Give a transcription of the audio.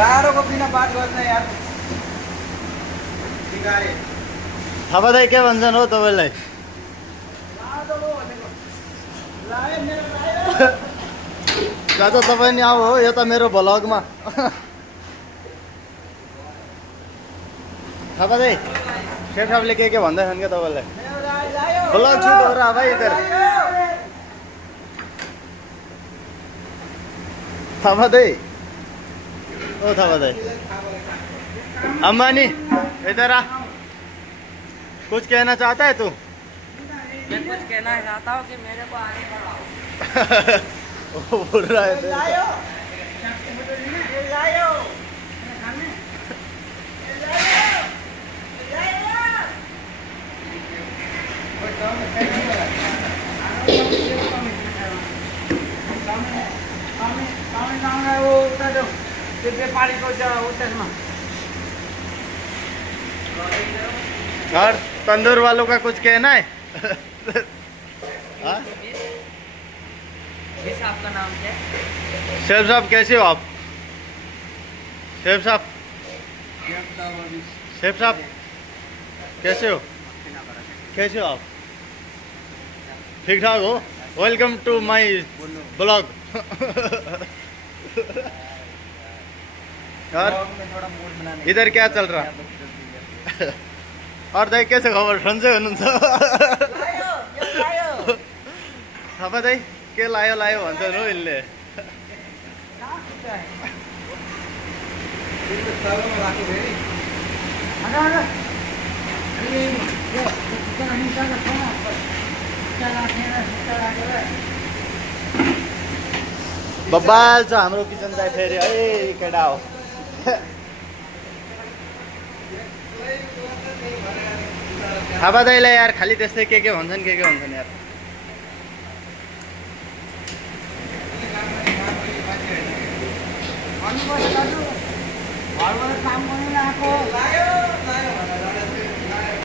लारोको बिना बात गर्न यार सिकाए थापा दाइ के भन्छन् हो तपाईलाई चाचा तपाईँ नि आऊ हो यो त मेरो भ्लगमा थापा दाइ शेफ साहबले के भन्दैछन् क्या तपाईलाई भ्लग सुट हो रहा भाइ इधर थापा दाइ ओ थापा दाइ अम्बानी इधर आ कुछ कहना चाहता है तू मैं कुछ कहना चाहता हूँ कि मेरे को आगे बढ़ाओ वो बोल रहा है और तंदूर वालों का कुछ कहना है आपका नाम क्या है? शेफ साहब कैसे हो आप शेफ साहब कैसे हो आप ठीक ठाक हो वेलकम टू माय ब्लॉग और इधर क्या चल रहा और दाइ कैसे खबर सन्चै हुनुहुन्छ थापा दाइ के लायो भन्छन् हो यसले बब्बाल छ हाम्रो किचन चाहिँ फेरि है केटा हो थापा दाइलाई यार खालि त्यस्तै के भन्छन् यार काम गर्नु आएको